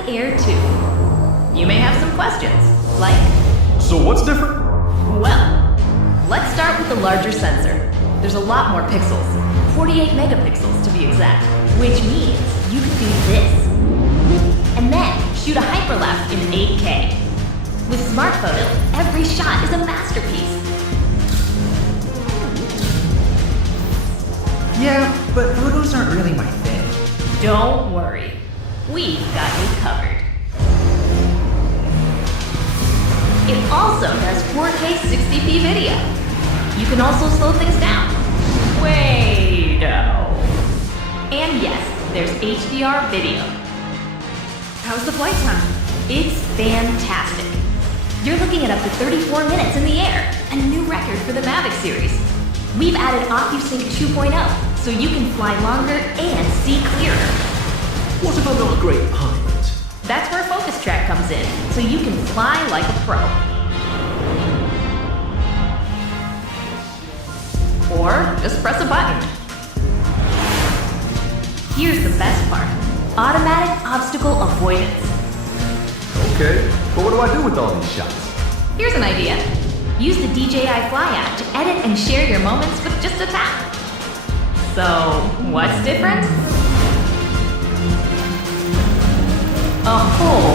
Mavic Air 2. You may have some questions, like... So what's different? Well, let's start with the larger sensor. There's a lot more pixels, 48 megapixels to be exact, which means you can do this. And then shoot a hyperlapse in 8K. With Smart Photo, every shot is a masterpiece. Yeah, but photos aren't really my thing. Don't worry, we've got you covered. It also has 4K 60p video. You can also slow things down. Way-do. And yes, there's HDR video. How's the flight time? It's fantastic. You're looking at up to 34 minutes in the air, a new record for the Mavic series. We've added OcuSync 2.0, so you can fly longer and see clearer. What if I'm not a great pilot? That's where Focus Track comes in, so you can fly like a pro. Or just press a button. Here's the best part. Automatic obstacle avoidance. Okay, but what do I do with all these shots? Here's an idea. Use the DJI Fly app to edit and share your moments with just a tap. So, what's different? A whole